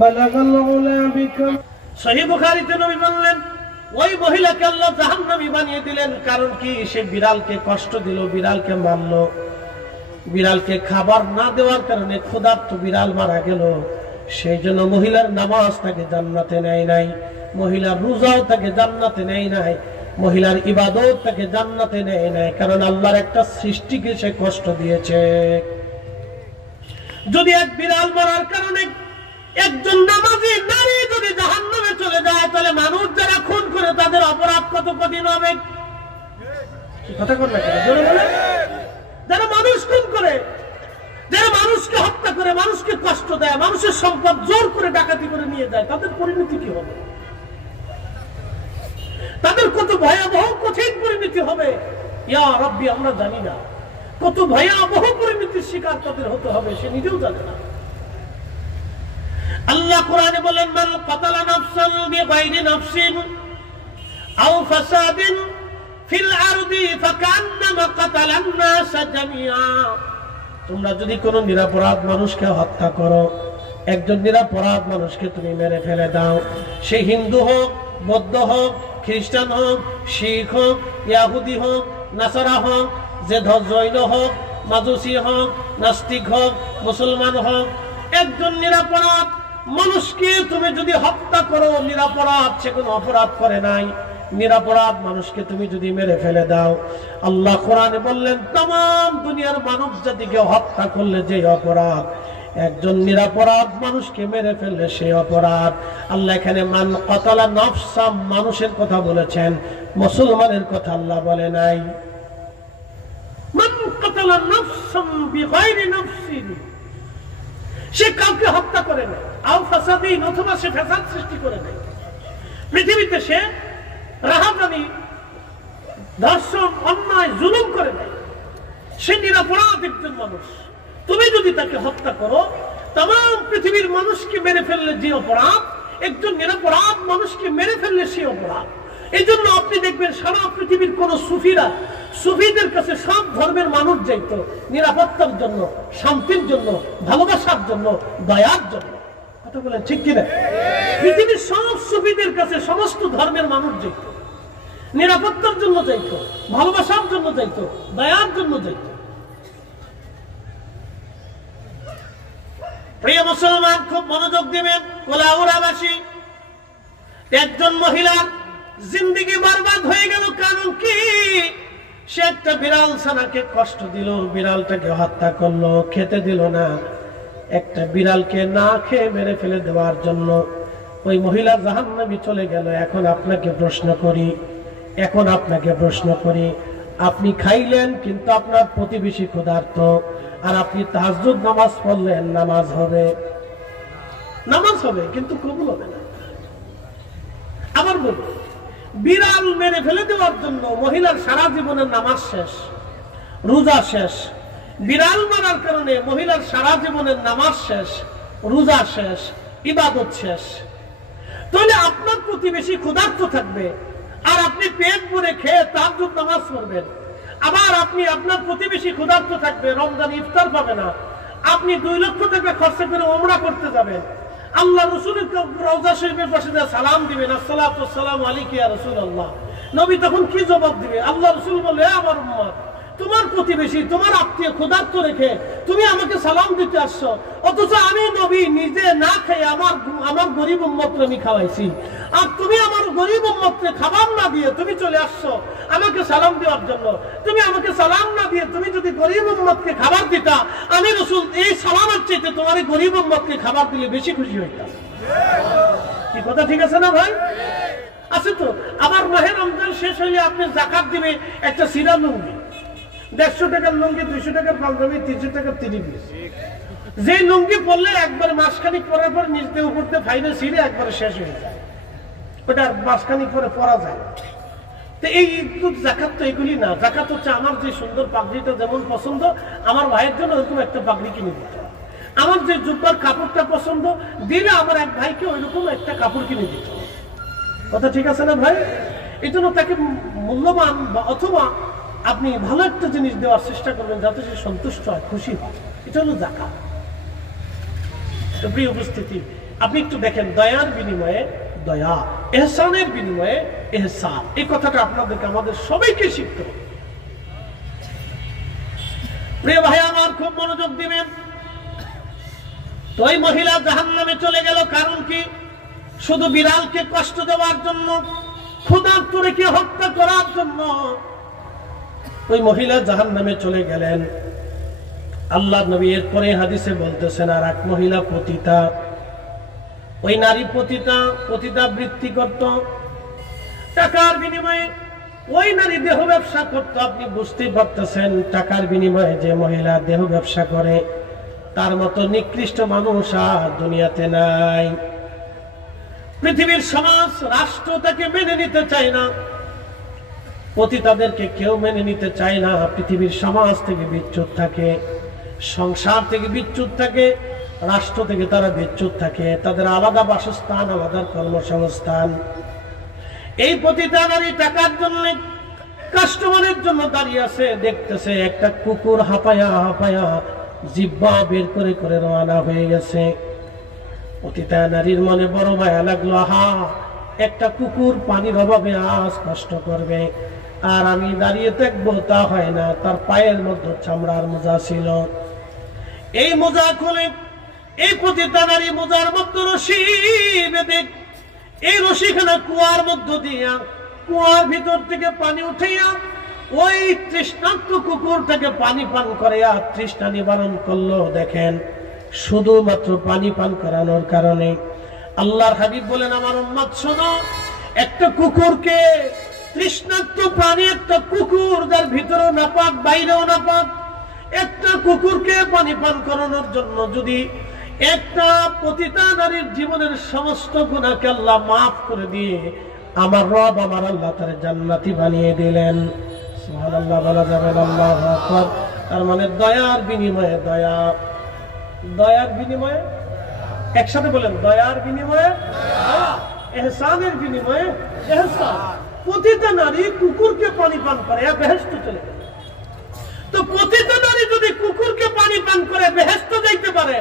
বালাগাল উলা become. সহিহ বুখারীতে নবী বললেন ওই মহিলাকে আল্লাহ জাহান্নামী বানিয়ে দিলেন। কারণ কি? সে বিড়ালকে কষ্ট দিল, বিড়ালকে মারলো, বিড়ালকে খাবার না দেওয়ার কারণে ক্ষুধার্ত বিড়াল মারা গেল। সেই জন্য মহিলার নামাজ তাকে জান্নাতে নেয় নাই, মহিলার রোজাও তাকে জান্নাতে নেয় নাই, মহিলার ইবাদত তাকে জান্নাতে নেয় নাই। কারণ আল্লাহর একটা সৃষ্টিকে সে কষ্ট দিয়েছে। যদি এক বিড়াল মারার কারণে একজন নামাজি নারী যদি জাহান্নামে চলে যায়, তাহলে মানুষ যারা খুন করে তাদের অপরাধ কত কঠিন হবে। কথা বলবে যারা মানুষ খুন করে, যারা মানুষকে হত্যা করে, মানুষকে কষ্ট দেয়, মানুষের সম্পদ জোর করে ডাকাতি করে নিয়ে যায়, তাদের পরিণতি কি হবে? তাদের কত ভয়াবহ কঠিন পরিণতি হবে। ইয়া রাব্বি, আমরা জানি না কত ভয়াবহ পরিণতির শিকার তাদের হতে হবে, সে নিজেও জানে না। আল্লাহ কোরআনে বলেন মান কাতালা নাফসান বিগাইরি নাফসিন আও ফাসাদিন ফিল আরদি ফাকান্নামা কাতালান নাস জামিআ। তোমরা যদি কোনো নিরপরাধ মানুষকে হত্যা করো, একজন নিরপরাধ মানুষকে তুমি মেরে ফেলে দাও, সে হিন্দু হোক, বৌদ্ধ হোক, খ্রিস্টান হোক, শিখ হোক, ইহুদি হোক, নাসারা হোক, যে জৈন হোক, মাজুসি হোক, নাস্তিক হোক, মুসলমান হোক, একজন নিরপরাধ মানুষকে তুমি যদি হত্যা করো, নিরপরাধ, সে কোনো অপরাধ করে নাই, নিরপরাধ মানুষকে তুমি যদি মেরে ফেলে দাও, আল্লাহ কোরআনে বললেন तमाम দুনিয়ার মানব জাতিকে হত্যা করলে যে অপরাধ, একজন নিরপরাধ মানুষকে মেরে ফেললে সেই অপরাধ। আল্লাহ এখানে মান কাতালা নাফসাম, মানুষের কথা বলেছেন, মুসলমানের কথা আল্লাহ বলে নাই। মান কাতালা নাফসাম বিগাইরি নাফসিন, সে কাউকে হত্যা করে নাই, আও ফাসাদিন, অথবা সে ফাসাদ সৃষ্টি করে নাই। পৃথিবীতে সে রাহাজানি, ধর্ষণ, অন্যায়, জুলুম করে নাই, সে নিরপরাধ একজন মানুষ। তুমি যদি তাকে হত্যা করো, तमाम পৃথিবীর মানুষকে মেরে ফেললে যে অপরাধ, একজন নিরপরাধ মানুষকে মেরে ফেললে সে অপরাধ। এই জন্য আপনি দেখবেন সারা পৃথিবীর কোন সুফিরা, সুফিদের কাছে সব ধর্মের মানুষ যাইত নিরাপত্তার জন্য, শান্তির জন্য, ভালোবাসার জন্য, দয়ার জন্য। কথা বলেন ঠিক কিনা? পৃথিবীর সব সুফিদের কাছে সমস্ত ধর্মের মানুষ যাইত, নিরাপত্তার জন্য যাইত, ভালোবাসার জন্য যাইত, দয়ার জন্য যাইত। প্রিয় মুসলমান, খুব মনোযোগ দিবেন। কোলাউড়াবাসী একজন মহিলার জিন্দেগি বরবাদ হয়ে গেল। কারণ কি? সে একটা বিড়াল ছানাকে কষ্ট দিল, বিড়ালটাকে হত্যা করলো, খেতে দিল না। একটা বিড়ালকে না খেয়ে মেরে ফেলে দেওয়ার জন্য ওই মহিলা জাহান্নামে চলে গেল। এখন আপনাকে প্রশ্ন করি, আপনি খাইলেন কিন্তু আপনার প্রতিবেশী ক্ষুধার্ত, আর আপনি তাহাজ্জুদ নামাজ পড়লেন, নামাজ হবে কিন্তু কবুল হবে না। আবার বলুন, বিড়াল মেরে ফেলে দেওয়ার জন্য মহিলার সারা জীবনের নামাজ শেষ, রোজা শেষ। বিড়াল মারার কারণে মহিলার সারা জীবনের নামাজ শেষ, রোজা শেষ, ইবাদত শেষ। তাহলে আপনার প্রতিবেশী ক্ষুধার্ত থাকবে, আর আপনি পেট ভরে খেয়ে তাহাজ্জুদ নামাজ পড়বেন। আবার আপনি আপনার প্রতিবেশী ক্ষুধার্ত থাকবে, রমজান ইফতার পাবে না, আপনি 2 লক্ষ টাকা খরচা করে উমরা করতে যাবেন, আল্লাহ রাসূলের রওজা শরীফের পাশে সালাম দিবেন, আসসালাতু ওয়াসসালামু আলাইকা ইয়া রাসূলুল্লাহ। নবী তখন কি জবাব দিবে? আল্লাহ রাসূল বলে, আমার উম্মত, তোমার প্রতিবেশী, তোমার আত্মীয় ক্ষুধার্ত রেখে তুমি আমাকে সালাম দিতে আসছো, অথচ আমি নবী নিজে না খেয়ে আমার গরিব উম্মতকে আমি খাওয়াইছি, আর তুমি আমার গরিব উম্মতকে খাবার না দিয়ে তুমি চলে আসছো আমাকে সালাম দেওয়ার জন্য। তুমি আমাকে সালাম না দিয়ে তুমি যদি গরিব উম্মতকে খাবার দিতা, আমি রাসূল এই সালামের চাইতে তোমার এই গরিব উম্মতকে খাবার দিলে বেশি খুশি হইতাম। কি কথা ঠিক আছে না ভাই? আছে তো। আবার মাহে রমজান শেষ হইলে আপনি যাকাত দিবে একটা সিরা লুঙ্গি, 150 টাকার লুঙ্গি, 200 টাকার পাঞ্জাবি, 300 টাকার 3 পিস। যে লুঙ্গি পরলে একবার মাসখানিক পরার পর নিচতে উপরতে ফাইনে ছিঁড়ে একবারে শেষ হয়ে যায়, ওটা মাসখানিক পরে পরা যায়। তো এই জাকাত তো এগুলি না। জাকাত হচ্ছে আমার যে সুন্দর পাগড়িটা যেমন পছন্দ, আমার ভাইয়ের জন্য ওরকম একটা পাগড়ি কিনে দিত। আমার যে জুব্বার কাপড়টা পছন্দ, দিলে আমার এক ভাইকে ওইরকম একটা কাপড় কিনে দিত। কথা ঠিক আছে না ভাই? এই জন্য তাকে মূল্যবান অথবা আপনি ভালো একটা জিনিস দেওয়ার চেষ্টা করবেন যাতে সে সন্তুষ্ট হয়, খুশি হয়। এটা হলো যাকাত। প্রিয় উপস্থিতি, আপনি একটু দেখেন, দয়ার বিনিময়ে দয়া, এহসানের বিনিময়ে এহসান, এই কথাটা আপনাদেরকে আমাদের সবাইকে শিখতে হবে। প্রিয় ভাই আমার, খুব মনোযোগ দিবেন। তো ওই মহিলা জাহান্নামে চলে গেল, কারণ কি? শুধু বিড়ালকে কষ্ট দেওয়ার জন্য, ক্ষুধার্তকে হত্যা করার জন্য ওই মহিলা জাহান্নামে চলে গেলেন। আল্লাহ নবী এরপরে হাদিসে বলতেছেন, আর এক মহিলা পতিতা। ওই নারী পতিতাবৃত্তি করত, টাকার বিনিময়ে ওই নারী দেহ ব্যবসা করত। আপনি বুঝতেই পারতেছেন, টাকার বিনিময়ে যে মহিলা দেহ ব্যবসা করে, তার মতো নিকৃষ্ট মানুষ আর দুনিয়াতে নাই। পৃথিবীর সমাজ, রাষ্ট্র তাকে মেনে নিতে চায় না, পতিতাদেরকে কেউ মেনে নিতে চায় না। পৃথিবীর সমাজ থেকে বিচ্যুত থাকে, সংসার থেকে বিচ্যুত থাকে, রাষ্ট্র থেকে তারা বিচ্যুত থাকে। তাদের আলাদা বাসস্থান, আলাদা কর্মসংস্থান। এই পতিতা নারী টাকার জন্য, কাস্টমারের জন্য দাঁড়িয়ে আছে, দেখতেছে একটা কুকুর হাঁপায়া হাঁপায়া জিহ্বা বের করে করে রওনা হয়ে গেছে। পতিতা নারীর মনে বড় মায়া লাগলো, আহা, একটা কুকুর পানির অভাবে আজ কষ্ট করবে, আর আমি দাঁড়িয়ে থাকবো তা হয় না। তার পায়ের মধ্যে চামড়ার মোজা ছিল, এই মোজা খুলে এই পতিতা নারী মোজার মধ্যে রশি বেঁধে, এই রশিখানা কুয়ার মধ্য দিয়া, কুয়ার ভিতর থেকে পানি উঠাইয়া ওই তৃষ্ণার্ত কুকুরটাকে পানি পান করাইয়া তৃষ্ণা নিবারণ করলো। দেখেন, শুধুমাত্র পানি পান করানোর কারণে। আল্লাহর হাবিব বলেন, আমার উম্মত শোনো, একটা কুকুরকে, তৃষ্ণার্ত প্রাণী একটা কুকুর, যার ভিতরেও নাপাক বাইরেও নাপাক, একটা কুকুরকে পানি পান করানোর জন্য যদি একটা পতিতা নারীর জীবনের সমস্ত গুনাহকে আল্লাহ মাফ করে দিয়ে, আমার রব, আমার আল্লাহ তার জান্নাতি বানিয়ে দিলেন। সুবহানাল্লাহ বলা যাবে, আল্লাহু আকবার। তার মানে দয়ার বিনিময়ে দয়া, দয়ার বিনিময়ে, একসাথে বলেন, দয়ার বিনিময়ে দয়া, এহসানের বিনিময়ে এহসান। পতিতা নারী কুকুরকে পানি পান করে বেহেশতে চলে গেল। তো পতিতা নারী যদি কুকুরকে পানি পান করে বেহেশতে যাইতে পারে,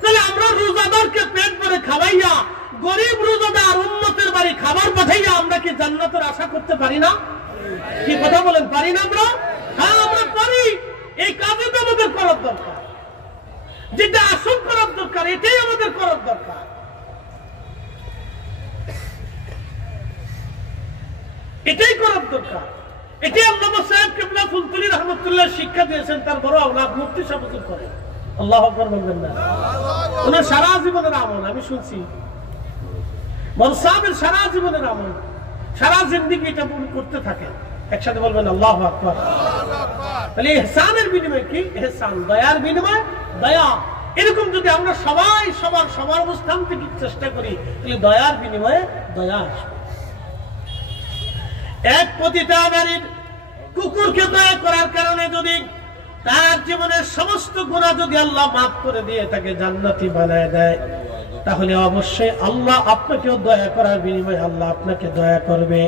তাহলে আমরা রোজাদারকে পেট ভরে খাওয়াইয়া, গরিব রোজাদার উম্মতের বাড়ি খাবার পাঠাইয়া আমরা কি জান্নাতের আশা করতে পারি না? কি কথা বলেন, পারি না আমরা? হ্যাঁ, আমরা পারি। এই কাজে তো আমাদের করার দরকার, যেটা আসল করার দরকার, এটাই আমাদের করার দরকার। এটাই করার দরকার। এটাই আল্লামা সাহেব কিবলা ফুলতুলি রহমাতুল্লাহ শিক্ষা দিয়েছেন তার বড় আওলাদ মুফতি সাহেব করে। আল্লাহু আকবার বলবেন না? ওনার সারা জীবনের আমল আমি শুনছি, বড় সাহেবের সারা জীবনের আমল, সারা জিন্দেগি এটা করতে থাকে। একসাথে বলবেন আল্লাহু আকবার। তাহলে ইহসানের বিনিময়ে কি? ইহসান, দয়ার বিনিময়ে দয়া। এরকম যদি আমরা সবাই সবার অবস্থান থেকে চেষ্টা করি, তাহলে দয়ার বিনিময়ে দয়া আসবে। এক পতিতা নারীর কুকুরকে দয়া করার কারণে যদি তার জীবনের সমস্ত গুনাহ যদি আল্লাহ মাফ করে দিয়ে তাকে জান্নাতি বানায় দেয়, তাহলে অবশ্যই আল্লাহ আপনাকেও দয়া করার বিনিময়ে আল্লাহ আপনাকে দয়া করবে।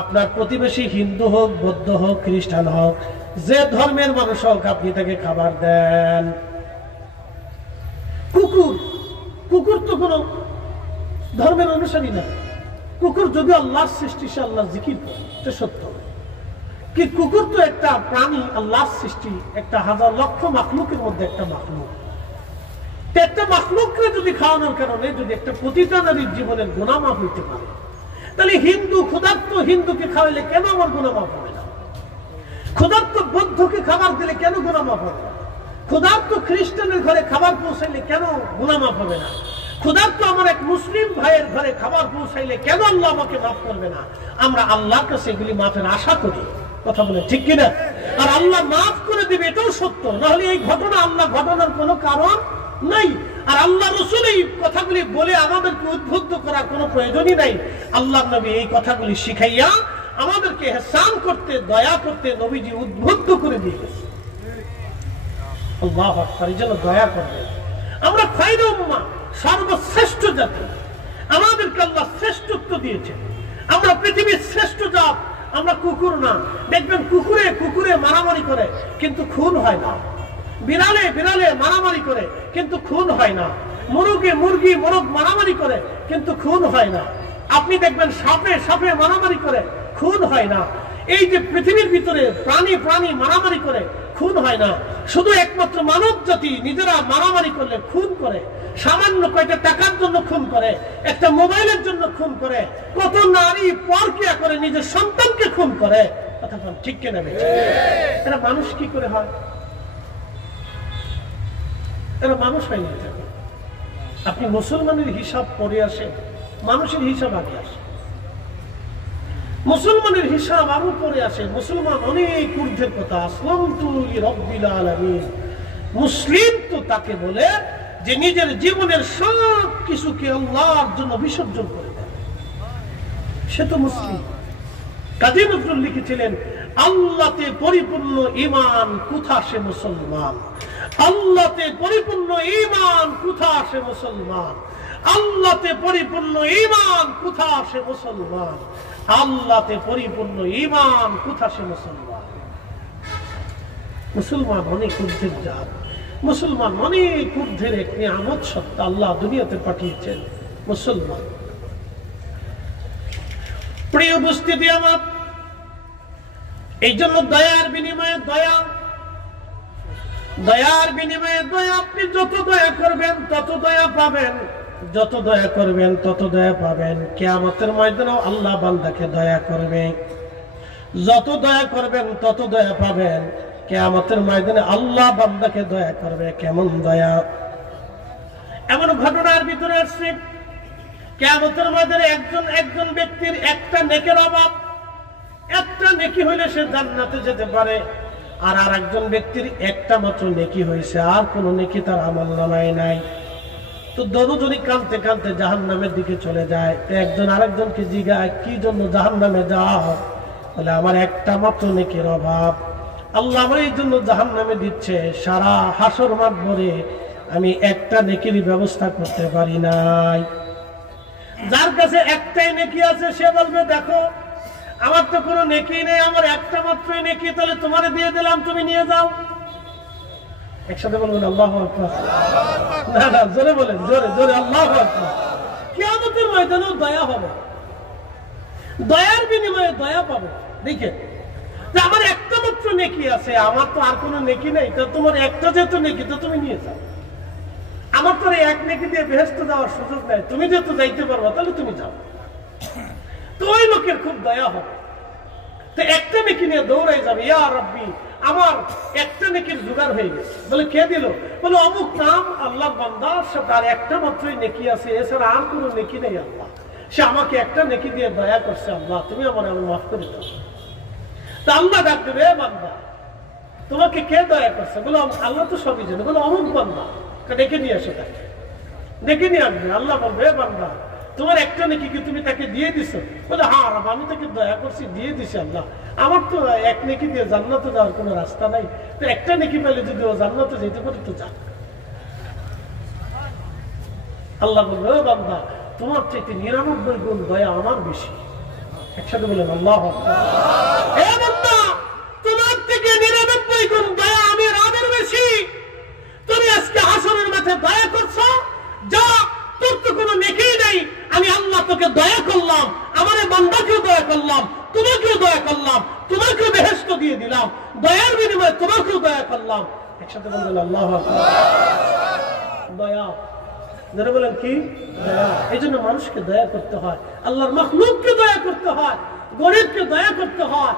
আপনার প্রতিবেশী হিন্দু হোক, বৌদ্ধ হোক, খ্রিস্টান হোক, যে ধর্মের মানুষ হোক, আপনি তাকে খাবার দেন। কুকুর তো কোন ধর্মের অনুসারী না। কুকুর যদি আল্লাহর সৃষ্টি, সে আল্লাহর জিকির করে, এটা সত্য। কি কুকুর তো একটা প্রাণী, আল্লাহর সৃষ্টি, একটা হাজার লক্ষ মাখলুকের মধ্যে একটা মাখলুক। একটা মাখলুককে যদি খাওয়ানোর কারণে যদি একটা পতিতা নারীর জীবনের গুনাহ মাফ হইতে পারে, তাহলে ক্ষুধার্ত হিন্দুকে খাওয়াইলে কেন আমার গুনাহ মাফ হবে না? ক্ষুধার্ত বৌদ্ধকে খাবার দিলে কেন গুনাহ মাফ হবে না? ক্ষুধার্ত খ্রিস্টানের ঘরে খাবার পৌঁছাইলে কেন গুনাহ মাফ হবে না? ক্ষুধার্ত আমার এক মুসলিম ভাইয়ের ঘরে খাবার পৌঁছাইলে কেন আল্লাহ আমাকে মাফ করবে না? আমরা আল্লাহর কাছে এগুলি মাফের আশা করি। কথা বলে ঠিক কিনা? আর আল্লাহ মাফ করে দিবে, এটাও সত্য। নাহলে এই ঘটনা, আল্লাহ ঘটনার কোনো কারণ নাই। আর আল্লাহ রাসূল এই কথাগুলি বলে আমাদেরকে উদ্বুদ্ধ করার কোনো প্রয়োজনই নাই। আল্লাহ নবী এই কথাগুলি শিখাইয়া আমাদেরকে ইহসান করতে, দয়া করতে নবীজি উদ্বুদ্ধ করে দিয়ে গেছে। আল্লাহু আকবার। এই জন্য দয়া করবে। আমরা খায়রুল উম্মাহ, সর্বশ্রেষ্ঠ জাতি, আমাদেরকে আল্লাহ শ্রেষ্ঠত্ব দিয়েছেন। আমরা পৃথিবীর শ্রেষ্ঠ জাত, আমরা কুকুর না। দেখবেন কুকুরে মারামারি করে কিন্তু খুন হয় না, বিড়ালে মারামারি করে কিন্তু খুন হয় না। মুরগি মোরগ মারামারি করে কিন্তু খুন হয় না। আপনি দেখবেন সাপে মারামারি করে খুন হয় না। এই যে পৃথিবীর ভিতরে প্রাণী মারামারি করে খুন হয় না, শুধু একমাত্র মানব জাতি নিজেরা মারামারি করলে খুন করে। সামান্য কয়েকটা টাকার জন্য খুন করে, একটা মোবাইলের জন্য খুন করে, কত নারী পরকিয়া করে নিজের সন্তানকে খুন করে। কথা ঠিক কিনা? এরা মানুষ কি করে হয়? এরা মানুষ হয়নি। আপনি মুসলমানের হিসাব পরে আসেন, মানুষের হিসাব আগে আসে। মুসলমানের হিসাব আরো পরে আসে। মুসলমান অনেক ঊর্ধ্বের কথা। আসলামতু লিরাব্বিল আলামিন। মুসলিম তো তাকে বলে যে নিজের জীবনের সব কিছুকে আল্লাহর জন্য বিসর্জন করে দেয়, সে তো মুসলিম। কাজী নজরুল লিখেছিলেন, আল্লাহতে পরিপূর্ণ ঈমান কোথা সে মুসলমান, আল্লাহতে পরিপূর্ণ ঈমান কোথা সে মুসলমান, আল্লাহতে পরিপূর্ণ ঈমান কোথা সে মুসলমান, আল্লাহতে পরিপূর্ণ ঈমান কোথা সে মুসলমান। মুসলমান অনেক ঊর্ধ্বের জাত, মুসলমান অনেক ঊর্ধ্বের এক নিয়ামত সত্তা আল্লাহ দুনিয়াতে পাঠিয়েছেন মুসলমান। প্রিয় উপস্থিতি আমার, এই জন্য দয়ার বিনিময়ে দয়া, দয়ার বিনিময়ে দয়া। আপনি যত দয়া করবেন তত দয়া পাবেন, যত দয়া করবেন তত দয়া পাবেন। কিয়ামতের ময়দানেও আল্লাহ বান্দাকে দয়া করবে। যত দয়া করবেন তত দয়া পাবেন। কিয়ামতের ময়দানে আল্লাহ বান্দাকে দয়া করবে। কেমন দয়া! এমন ঘটনার ভিতরে আসছে, কিয়ামতের ময়দানে একজন ব্যক্তির একটা নেকের অভাব, একটা নেকি হইলে সে জান্নাতে যেতে পারে। আর একজন ব্যক্তির একটা মাত্র নেকি হয়েছে, আর কোন নেকি তার আমলনামায় নাই। তো দুজনই কাঁদতে কাঁদতে জাহান্নামের দিকে চলে যায়। তো একজন আরেকজনকে জিজ্ঞাসা, কি জন্য জাহান্নামে যাও? বলে, আমার একটা মাত্র নেকির অভাব, আল্লাহ আমার এই জন্য জাহান্নামে দিচ্ছে। সারা হাসর মাঠ ভরে আমি একটা নেকির ব্যবস্থা করতে পারি নাই। যার কাছে একটাই নেকি আছে সে বলবে, দেখো আমার তো কোনো নেকি নেই, আমার একটা মাত্রই নেকি, তাহলে তোমারে দিয়ে দিলাম, তুমি নিয়ে যাও। একসাথে বলবেন আল্লাহু আকবার। না না, জোরে বলেন, জোরে জোরে আল্লাহু আকবার। কিয়ামতের ময়দানেও দয়া হবে, দয়ার বিনিময়ে দয়া পাবে। দেখেন, আমার একটা মাত্র নেকি আছে, আমার তো আর কোনো নেকি নেই, তো তোমার একটা যেহেতু নেকি তো তুমি নিয়ে যাও। আমার তো এক নেকি দিয়ে বেহেশতে যাওয়ার সুযোগ নেই, তুমি যেহেতু যাইতে পারবো তাহলে তুমি যাও। তো ওই লোকের খুব দয়া হবে, তো একটা নেকি নিয়ে দৌড়াই যাবে, ইয়া রাব্বি আমার একটা নেকির জোগাড় হয়ে গেছে। বলে, কে দিল? বলে, অমুক নাম আল্লাহর বান্দা, তার একটা মাত্রই নেকি আছে, এছাড়া আর কোনো নেকি নেই। আল্লাহ সে আমাকে একটা নেকি দিয়ে দয়া করছে, আল্লাহ তুমি আমার মাফ করে দাও। তা আল্লাহ ডাক দেবে, বান্দা তোমাকে কে দয়া করছে? বলে, আল্লাহ তো সবই জানে। বলে, অমুক বান্দা, ডেকে নিয়ে আসো তাকে। ডেকে নিয়ে আসবে। আল্লাহ বলবে, বান্দা তোমার একটা নেকি কি তুমি তাকে দিয়ে দিছো? বলে, হ্যাঁ আমি তাকে দয়া করছি, দিয়ে দিছি। আল্লাহ আমার তো এক নেকি দিয়ে জান্নাতে যাওয়ার কোনো রাস্তা নাই, তো একটা নেকি পেলে যদি ও জান্নাতে যেতে পারে তো যা। আল্লাহ বলবে, ও বান্দা তোমার চাইতে 99 গুণ দয়া আমার বেশি। একসাথে বলেন আল্লাহু আকবার। হে বান্দা, তোমার থেকে 99 গুণ দয়া আমি রাবের বেশি। তুমি আজকে হাসরের মাঠে দয়া করছো, যা তোর তো কোনো নেকি নাই, আমি আল্লাহ তোকে দয়া করলাম, আমার বান্দাকেও দয়া করলাম, তোমাকেও দয়া করলাম, তোমাকেও বেহেশত দিয়ে দিলাম, দয়ার বিনিময়ে তোমাকেও দয়া করলাম। একসাথে বলবেন আল্লাহু আকবার। দয়া, যারা বলেন কি দয়া। এই জন্য মানুষকে দয়া করতে হয়, আল্লাহর মাখলুককে দয়া করতে হয়, গরিবকে দয়া করতে হয়,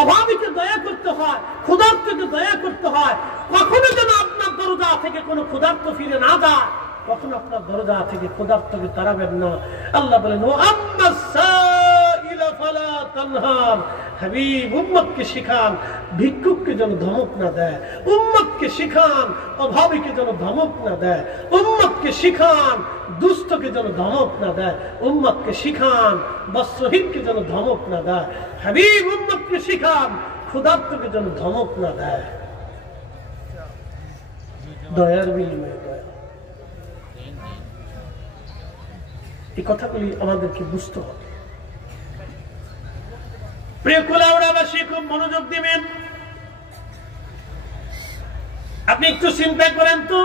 অভাবীকে দয়া করতে হয়, ক্ষুধার্তকে দয়া করতে হয়। কখনো যেন আপনার দরজা থেকে কোনো ক্ষুধার্ত ফিরে না যায়, কখনো আপনার দরজা থেকে ক্ষুধার্তকে তাড়াবেন না। আল্লাহ বলেন, ও আম্মাস সাইলা ফালা তানহার। হাবিব উম্মতকে শিখান ভিক্ষুককে যেন ধমক না দেয়, উম্মতকে শিখান অভাবীকে যেন ধমক না দেয়, উম্মতকে শিখান দুস্থকে যেন ধমক না দেয়, উম্মতকে শিখান বস্ত্রহীনকে যেন ধমক না দেয়। হাবিব উম্মতকে শিখান ক্ষুধার্তকে যেন ধমক না দেয়। দয়ার বিনিময়ে দয়া। এই কথাগুলি আমাদেরকে বুঝতে হবে। প্রিয় কুলাউড়াবাসী, খুব মনোযোগ দিবেন। আপনি একটু চিন্তা করেন তো,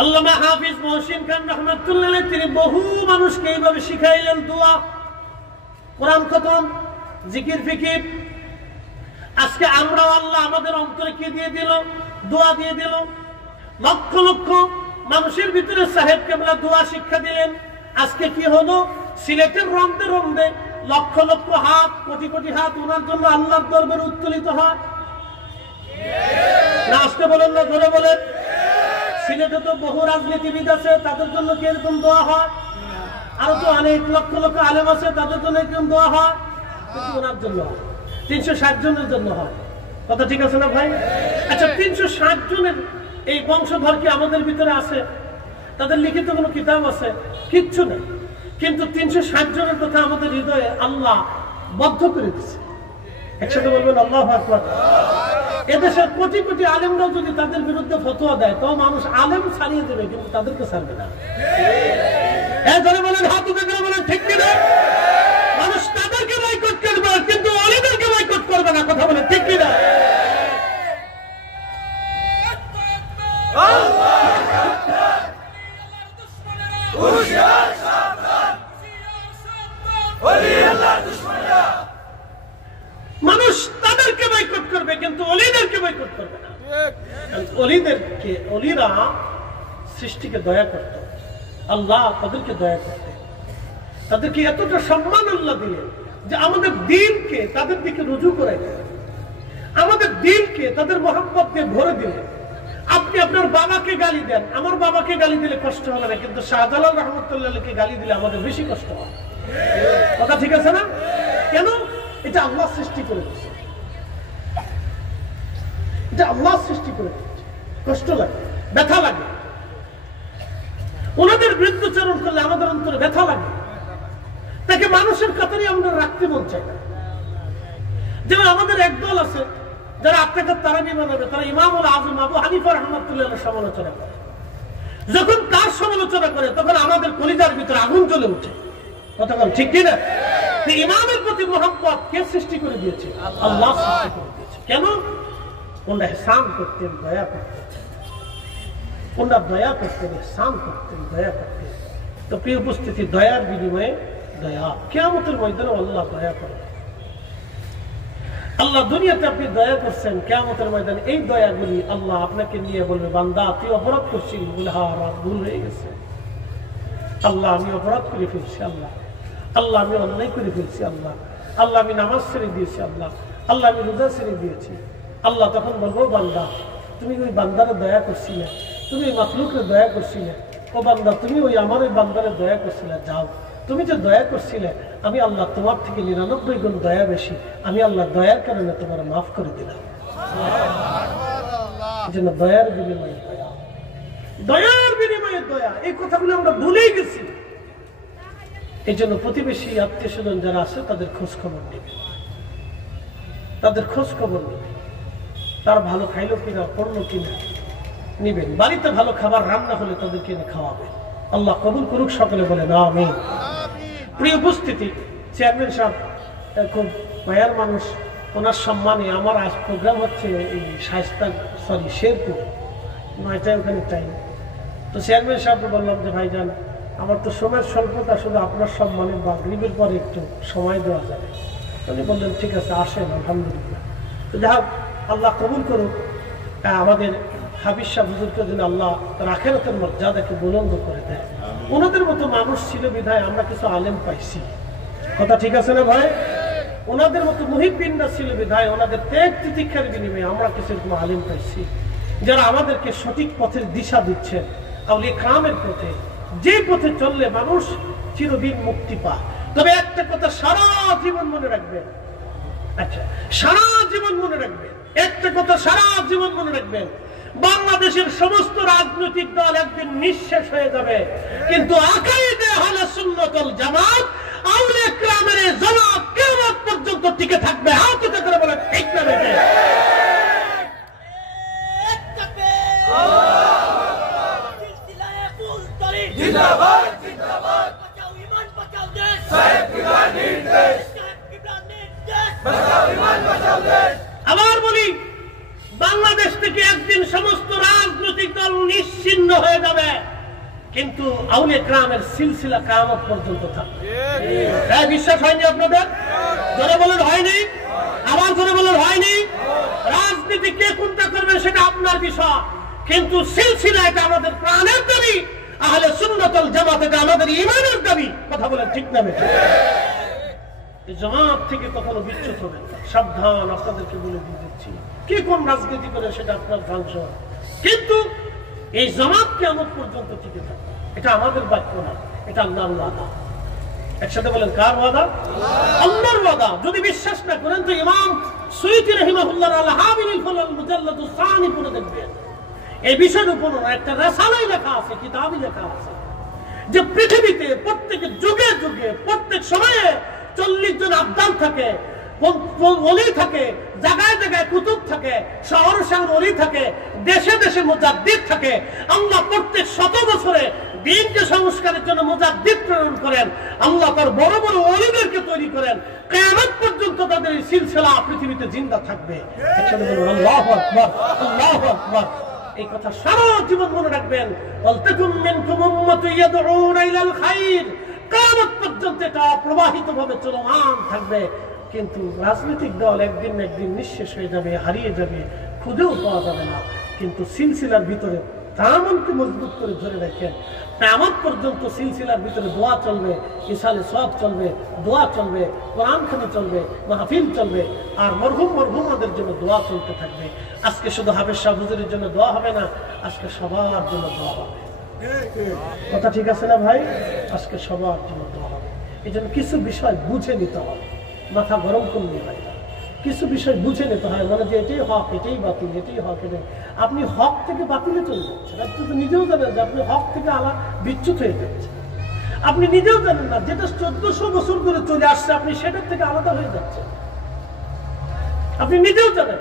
আল্লামা হাফিজ মহসিন খান রাহমাতুল্লাহ আলাইহি তিনি বহু মানুষকে এইভাবে শিখাইলেন দোয়া, কোরআন খতম, জিকির ফিকির। আজকে আমরাও আল্লাহ আমাদের অন্তরে কি দিয়ে দিল? দোয়া দিয়ে দিল। লক্ষ লক্ষ মানুষের ভিতরে সাহেব কেবলা দোয়া শিক্ষা দিলেন। আজকে কি হলো? সিলেটের রন্দে রন্দে লক্ষ লক্ষ হাত, কোটি কোটি হাত ওনার জন্য আল্লাহর দরবারে উত্তোলিত হয় না? আসতে বলেন না, ধরে বলেন। সিলেটে তো বহু রাজনীতিবিদ আছে, তাদের জন্য কি এরকম দোয়া হয়? আরো তো অনেক লক্ষ লক্ষ আলেম আছে, তাদের জন্য এরকম দোয়া হয়, কিন্তু ওনার জন্য 360 জনের জন্য হয়। কথা ঠিক আছে না ভাই? আচ্ছা, 360 জনের এই বংশধর কি আমাদের ভিতরে আছে? তাদের লিখিত কোনো কিতাব আছে? কিচ্ছু নেই, কিন্তু 360 জনের কথা আমাদের হৃদয়ে আল্লাহ বদ্ধ করে দিচ্ছে। একসাথে বলবেন আল্লাহু আকবার। এদেশের কোটি কোটি আলেমরাও যদি তাদের বিরুদ্ধে ফতোয়া দেয়, তো মানুষ আলেম ছাড়িয়ে দেবে, কিন্তু তাদেরকে ছাড়বে না। বলেন, হাত উঠে করে বলেন, ঠিক কিনা? মানুষ তাদেরকে বয়কট করবে, কিন্তু ওলিদেরকে বয়কট করবে না। কথা বলেন, ঠিক কিনা? মানুষ তাদেরকে বয়কট করবে, কিন্তু ওলিদেরকে বয়কট করবে না। ওলিদেরকে, ওলিরা সৃষ্টিকে দয়া করত, আল্লাহ তাদেরকে দয়া করতেন, তাদেরকে এতটা সম্মান আল্লাহ দিলেন যে আমাদের দিলকে তাদের দিকে রুজু করে দিলেন, আমাদের দিলকে তাদের মহব্বত দিয়ে ভরে দিলেন। আপনি আপনার বাবাকে গালি দেন, আমার বাবাকে গালি দিলে কষ্ট হবে না, কিন্তু শাহজালাল রহমতুল্লাহকে গালি দিলে আমাদের বেশি কষ্ট হয়। কথা ঠিক আছে না? কেন? এটা আল্লাহ সৃষ্টি করে দিচ্ছে, এটা আল্লাহ সৃষ্টি করে দিচ্ছে। কষ্ট লাগে, ব্যথা লাগে। ওনাদের বিরুদ্ধচারণ করলে আমাদের অন্তরে ব্যথা লাগে। তাকে মানুষের কাতারে আমরা রাখতে মন চাই না। যেমন আমাদের একদল আছে যারা আপনাকে তারাবি বানাবে, তারা ইমামুল আজম আবু হানিফা রাহমাতুল্লাহর সমালোচনা করে। যখন তার সমালোচনা করে তখন আমাদের কলিজার ভিতরে আগুন জ্বলে উঠে। কথা বল, ঠিক কিনা? ইমামের প্রতি মহব্বত কে সৃষ্টি করে দিয়েছে? আল্লাহ সৃষ্টি করে দিয়েছে। কেন? ওনারা ইহসান করতেন, দয়া করতেন, ওনারা দয়া করতেন, ইহসান করতেন, দয়া করতেন। তো প্রিয় উপস্থিতি, দয়ার বিনিময়ে দয়া। কিয়ামতের ময়দানে আল্লাহ দয়া করে। আল্লাহ দুনিয়াতে আপনি দয়া করছেন, কিয়ামতের ময়দানে এই দয়াগুলি আল্লাহ আপনাকে নিয়ে বলবে, বান্দা তুই অপরাধ করছিস, ভুল হয়ে গেছে। আল্লাহ আমি অপরাধ করে ফেলছি, আল্লাহ আল্লাহ আমি অন্যায় করে ফেলছি, আল্লাহ আল্লাহ আমি নামাজ ছেড়ে দিয়েছি, আল্লাহ আল্লাহ আমি রোজা ছেড়ে দিয়েছি। আল্লাহ তখন বলবো, বান্দা তুমি ওই বান্দারে দয়া করছিলে, তুমি ওই মাখলুকরে দয়া করছিলে। ও বান্দা, তুমি ওই আমার ওই বান্দারে দয়া করছিলে, যাও। তুমি যে দয়া করছিলে, আমি আল্লাহ তোমার থেকে 99 গুণ দয়া বেশি, আমি আল্লাহ দয়ার কারণে তোমার মাফ করে দিলাম। এই জন্য দয়ার বিনিময়ে দয়া, দয়ার বিনিময়ে দয়া, এই কথাগুলো আমরা ভুলেই গেছি। এই জন্য প্রতিবেশী আত্মীয় স্বজন যারা আছে তাদের খোঁজ খবর নেবে, তাদের খোঁজ খবর নেবে। তারা ভালো খাইলো কিনা, পড়লো কিনা নিবেন। বাড়িতে ভালো খাবার রান্না হলে তাদেরকে এনে খাওয়াবেন। আল্লাহ কবুল করুক, সকলে বলে না আমিন। প্রিয় উপস্থিতি, চেয়ারম্যান সাহেব খুব মায়ার মানুষ, ওনার সম্মানে আমার আজ প্রোগ্রাম হচ্ছে এই শেরপুর 9টায় ওখানে টাইম। তো চেয়ারম্যান সাহেবকে বললাম যে ভাইজান, আমার তো সময়ের স্বল্পতা, শুধু আপনার সম্মানে মাগরিবের পরে একটু সময় দেওয়া যাবে। উনি বললেন ঠিক আছে, আসেন, আলহামদুলিল্লাহ। তো যাই হোক, আল্লাহ কবুল করুক। আমাদের হাবিজ সাহেব হুজুরকে যেন আল্লাহ তার আখিরাতের মর্যাদাকে বুলন্দ করে দেয়। ওনাদের মতো মানুষ ছিল বিধায় আমরা কিছু আলেম পাইছি। কথা ঠিক আছে না ভাই? ওনাদের মতো মুহিব্বিনরা ছিল বিধায়, ওনাদের ত্যাগ তিতিক্ষার বিনিময়ে আমরা কিছু এরকম আলেম পাইছি, যারা আমাদেরকে সঠিক পথের দিশা দিচ্ছেন। আউলিয়া কিরামের পথে, যে পথে চললে মানুষ চিরদিন মুক্তি পায়। তবে একটা কথা সারা জীবন মনে রাখবেন, আচ্ছা সারা জীবন মনে রাখবেন, একটা কথা সারা জীবন মনে রাখবেন, বাংলাদেশের সমস্ত রাজনৈতিক দল একদিন নিঃশেষ হয়ে যাবে, কিন্তু আকাইদে আহলে সুন্নাত ওয়াল জামাত, আউলিয়া কিরামের জামাত কিয়ামত পর্যন্ত টিকে থাকবে। হাত উঠে করে বলেন ঠিক না বেঠিক? জিন্দাবাদ জিন্দাবাদ, বাঁচাও ঈমান বাঁচাও দেশ, সাহেব কিবলার নির্দেশ, সাহেব কিবলার নির্দেশ, বাঁচাও ঈমান বাঁচাও দেশ। আবার বলি, বাংলাদেশ থেকে থেকে একদিন সমস্ত রাজনৈতিক দল নিশ্চিহ্ন হয়ে যাবে, কিন্তু আউলিয়া কেরামের সিলসিলা কিয়ামত পর্যন্ত থাকবে। তাই বিশ্বাস হয়নি আপনাদের? জোরে বলেন হয়নি? আবার জোরে বলেন হয়নি? রাজনীতি কে কোনটা করবে সেটা আপনার বিষয়, কিন্তু সিলসিলা এটা আমাদের প্রাণের দাবি। আহলে সুন্নাত ওয়াল জামাত এটা আমাদের ঈমানের দাবি। কথা বলেন ঠিক না বেঠিক? এই জামাত থেকে কখনো বিচ্যুত হবেন না, সাবধান। আপনাদেরকে বলে দিচ্ছি, কে কোন রাজনীতি করে সেটা আপনার ধ্বংস, কিন্তু এই জামাত কিয়ামত পর্যন্ত টিকে থাকবে। এটা আমাদের বাক্য না, এটা আল্লাহর ওয়াদা। একসাথে বলেন, কার ওয়াদা? আল্লাহর ওয়াদা। যদি বিশ্বাস না করেন তো ইমাম সুয়ুতী রাহিমাহুল্লাহ আল হাবিবুল ফুলাল মুজাল্লাদুস সানি পড়ে দেখবেন। এই বিষয়ের উপর একটা রাসালাই লেখা আছে, কিতাবই লেখা আছে, যে পৃথিবীতে প্রত্যেক যুগে যুগে প্রত্যেক সময়ে 40 জন আবদাল থাকে, ওলি থাকে, জায়গায় জায়গায় কুতুব থাকে, শহর শহর ওলি থাকে, দেশে দেশে মুজাদ্দিদ থাকে। আল্লাহ প্রত্যেক 100 বছরে দিনকে সংস্কারের জন্য মুজাদ্দিদ প্রেরণ করেন। আল্লাহ তার বড় বড় ওলিদেরকে তৈরি করেন। কিয়ামত পর্যন্ত তাদের এই সিলসিলা পৃথিবীতে জিন্দা থাকবে। আল্লাহু আকবার, আল্লাহু আকবার। এই কথা সারা জীবন মনে রাখবেন। ওয়ালতাকুম মিনকুম উম্মাতুন ইয়াদউনা ইলাল খায়র। কিয়ামত পর্যন্ত এটা প্রবাহিতভাবে চলমান থাকবে। কিন্তু রাজনৈতিক দল একদিন না একদিন নিঃশেষ হয়ে যাবে, হারিয়ে যাবে, খুঁজেও পাওয়া যাবে না। কিন্তু সিলসিলার ভিতরে তামামকে মজবুত করে ধরে রাখেন। কিয়ামত পর্যন্ত সিলসিলার ভিতরে দোয়া চলবে, ইসালে সওয়াব চলবে, দোয়া চলবে, কোরআন খানি চলবে, মাহফিল চলবে, আর মরহুমাদের জন্য দোয়া চলতে থাকবে। আজকে শুধু হাফেজ সাহেব হুজুরের জন্য দোয়া হবে না, আজকে সবার জন্য দোয়া হবে। কথা ঠিক আছে না ভাই? আজকে সবার জন্য দোয়া হবে। এই জন্য কিছু বিষয় বুঝে নিতে হবে, মাথা গরম করে নিয়ে হয় না। কিছু বিষয় বুঝে নিতে হয়, মানে যে এটাই হক, এটাই বাতিল, এটাই হক। এটাই আপনি হক থেকে বাতিলে চলে যাচ্ছেন। আপনি তো নিজেও জানেন যে আপনি হক থেকে বিচ্যুত হয়ে যাচ্ছেন। আপনি নিজেও জানেন না যেটা 1400 বছর ধরে চলে আসছে, আপনি সেটার থেকে আলাদা হয়ে যাচ্ছেন। আপনি নিজেও জানেন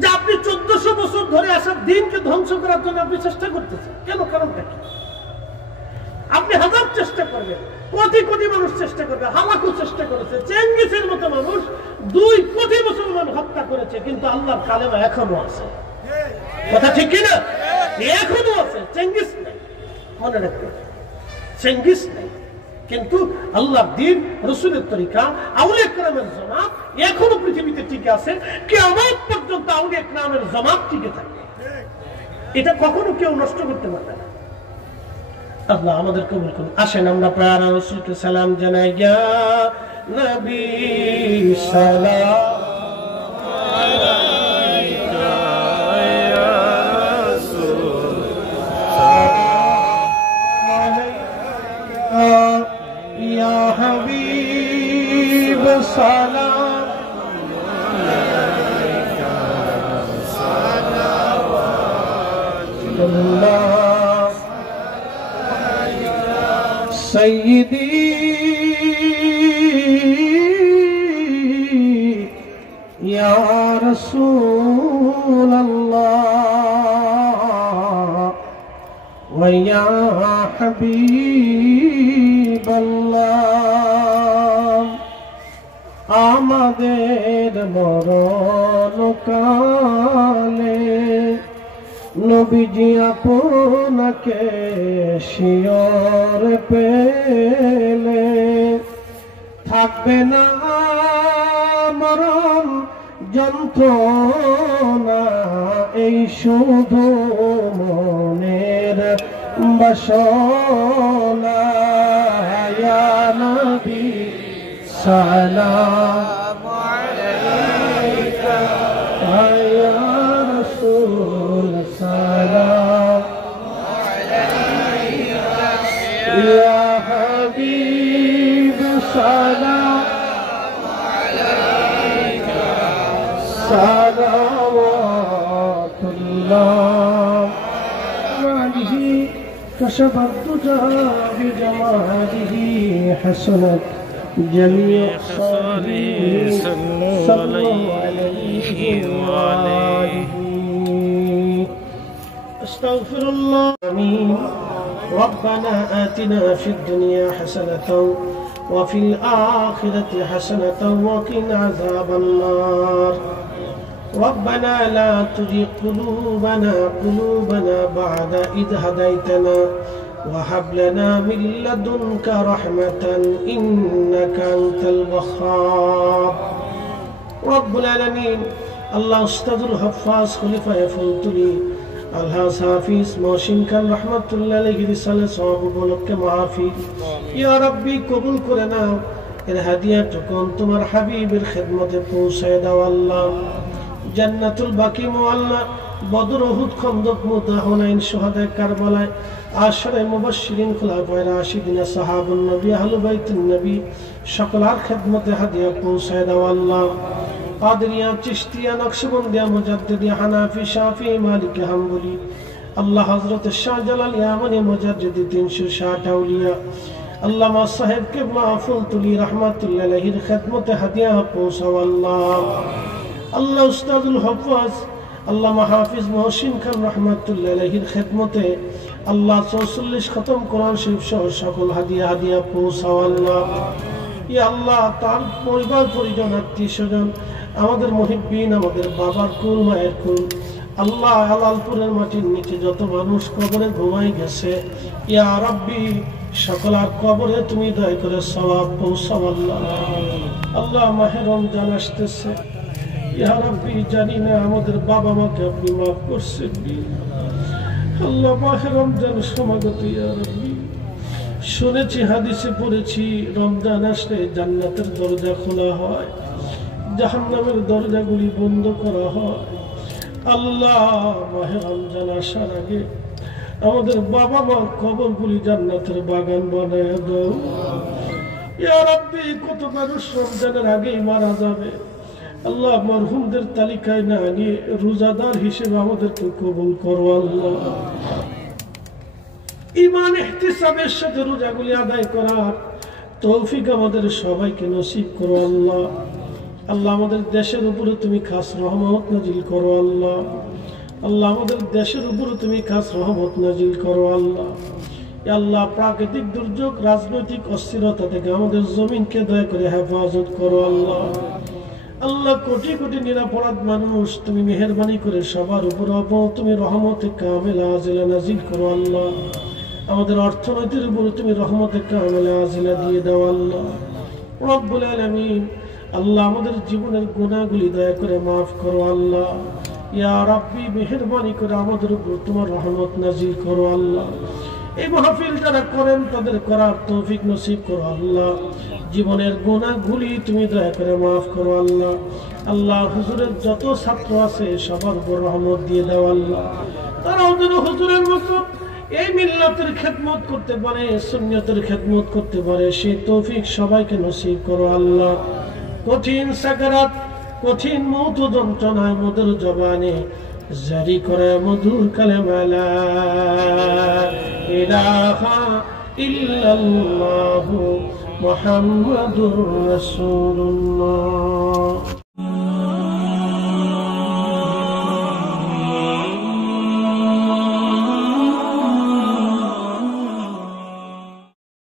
যে আপনি 1400 বছর ধরে আসার দিনকে ধ্বংস করার জন্য আপনি চেষ্টা করতেছেন। কেন? কারণটা কি? আপনি হাজার চেষ্টা করবেন, কোটি কোটি মানুষ চেষ্টা করবে, হালাকু চেষ্টা করেছে, চেঙ্গিসের মতো মানুষ 2 কোটি মুসলমান হত্যা করেছে, কিন্তু আল্লাহর কালেমা এখনো আছে। কথা ঠিক কিনা? এখনো আছে, চেঙ্গিস নেই। মনে রাখবেন, চেঙ্গিস নেই, কিন্তু আল্লাহর দ্বীন, রাসূলের তরিকা, আউলিয়া কেরামের জামাত এখনো পৃথিবীতে টিকে আছে। কিয়ামত পর্যন্ত আউলিয়া কেরামের জামাত টিকে থাকবে। এটা কখনো কেউ নষ্ট করতে পারবে না। আল্লাহ আমাদের কবুল করুন। আসেন আমরা প্রাণ রাসূলকে সালাম জানাই। ইয়া নবী সালাম আলাইকা, ইয়া রাসূল সালাম আলাইকা, ইয়া হাবিব সালাম আলাইকা, সালাওয়াতুল্লাহ سيدي يا رسول الله ويا حبيب الله আমাদের মরণ কালে নবীজি আপনাকে শিয়র পেলে থাকবে না মরণ যন্ত্রণা, এই শুধু মনের বাসনা। ইয়া নবী সালাম আলাইকা, ইয়া রাসূল সালাম আলাইকা, ইয়া হাবিব সালাম আলাইকা, সালাওয়াতুল্লাহ আলাইহি। كشف الدجى بجماله حسنت جميع الصالحين صلوا عليه وآله. استغفر الله. آمين. ربنا آتنا في الدنيا حسنة وفي الآخرة حسنة وقنا عذاب النار. ربنا لا تزغ قلوبنا بعد إذ هديتنا وهب لنا من لدنك رحمة إنك أنت الوهاب رب العالمين الله أستاذ الحفاظ خليفة فلتلي الحاج حافظ মহসিন খান রহমাতুল্লাহ আলাইহি রিসালে সওয়াব উপলক্ষে মাহফিল ইয়া রাব্বি কবুল করে নাও এর হাদিয়াটুকু তোমার হাবিবের খিদমতে পৌঁছায় দাও আল্লাহ জান্নাতুল বাকি মুআল্লা বদর উহুদ খন্দক মুতা হুনাইন শুহাদায়ে কারবালায় আশরে মুবাশশিরিন খুলাফায়ে রাশিদিন সাহাবুন নবী আহলে বাইতুন নবী সকলের খিদমতে হাদিয়া পৌঁছায় দাও আল্লাহ কাদরিয়া চিশতিয়া নকশবন্দিয়া মুজাদ্দিদিয়া হানাফি শাফি মালিকি হাম্বলি আল্লাহ হযরত শাহজালাল ইয়ামানি মুজাদ্দিদি 360 আউলিয়া আল্লামা সাহেব কিবলা ফুলতুলি রাহমাতুল্লাহ আলাইহির খিদমতে হাদিয়া পৌঁছাও আল্লাহ আল্লাহ উস্তাদুল হাফেজ আল্লামা হাফিজ মহসিন খান রহমাতুল্লাহ আলাইহির খিদমতে আল্লাহ 44 খতম কোরআন শরীফ সহ সকল হাদিয়া পৌঁছাও আল্লাহ ইয়া আল্লাহ তার পরিবার পরিজন আত্মীয়স্বজন আমাদের মুহিব্বিন আমাদের বাবার কুল মায়ের কুল আল্লাহ হালালপুরের মাটির নিচে যত মানুষ কবরে ঘুমাই গেছে ইয়া রাব্বি সকলের কবরে তুমি দয়া করে সওয়াব পৌঁছাও আল্লাহ আল্লাহ মাহে রমজান আসতেছে ইয়া রাব্বি জানি না আমাদের বাবা মাকে আপনি মাফ করছেন আল্লাহ মাহে রমজান সমাগত ইয়া রাব্বি শুনেছি হাদিসে পড়েছি রমজান আসলে জান্নাতের দরজা খোলা হয় জাহান্নামের দরজাগুলি বন্ধ করা হয় আল্লাহ মাহে রমজান আসার আগে আমাদের বাবা মার কবরগুলি জান্নাতের বাগান বানায় দাও ইয়া রাব্বি কত মানুষ রমজানের আগেই মারা যাবে আল্লাহ মরহুমদের তালিকায় না নিয়ে রোজাদার হিসেবে আমাদেরকে কবুল করো আল্লাহ ঈমান ইহতিসাবের সাথে রোজাগুলি আদায় করার তৌফিক আমাদের সবাইকে নসিব করো আল্লাহ আল্লাহ আমাদের দেশের উপরে তুমি খাস রহমত নাজিল করো আল্লাহ আল্লাহ আমাদের দেশের উপরে তুমি খাস রহমত নাজিল করো আল্লাহ আল্লাহ প্রাকৃতিক দুর্যোগ রাজনৈতিক অস্থিরতা থেকে আমাদের জমিনকে দয়া করে হেফাজত করো আল্লাহ আল্লাহ কোটি কোটি নিরাপরাধ মানুষ তুমি মেহেরবানি করে সবার উপর তুমি রহমতে কামেলা আজিলা নাজিল করো আল্লাহ আমাদের অর্থনীতির উপর তুমি রহমতে কামেলা আজিলা দিয়ে দাও আল্লাহ রব্বুল আলামিন আল্লাহ আমাদের জীবনের গুনাহগুলি দয়া করে মাফ করো আল্লাহ ইয়া রাব্বি মেহেরবানি করে আমাদের উপর তোমার রহমত নাজিল করো আল্লাহ এই মাহফিল যারা করেন তাদের করার তৌফিক নসিব করো আল্লাহ জীবনের গুনাহগুলি তুমি দয়া করে মাফ করো আল্লাহ আল্লাহ হুজুরের যত ছাত্র আছে সবার উপর রহমত দিয়ে দাও আল্লাহ তারাও যেন হুজুরের মতো এই মিল্লাতের খেদমত করতে পারে সুন্নতের খেদমত করতে পারে সেই তৌফিক সবাইকে নসিব করো আল্লাহ কঠিন সাকারাত কঠিন মৌত যন্ত্রণায় মধুর জবানে জারি করে মধুর কালেমা লা ইলাহা ইল্লাল্লাহু মুহাম্মাদুর রাসূলুল্লাহ।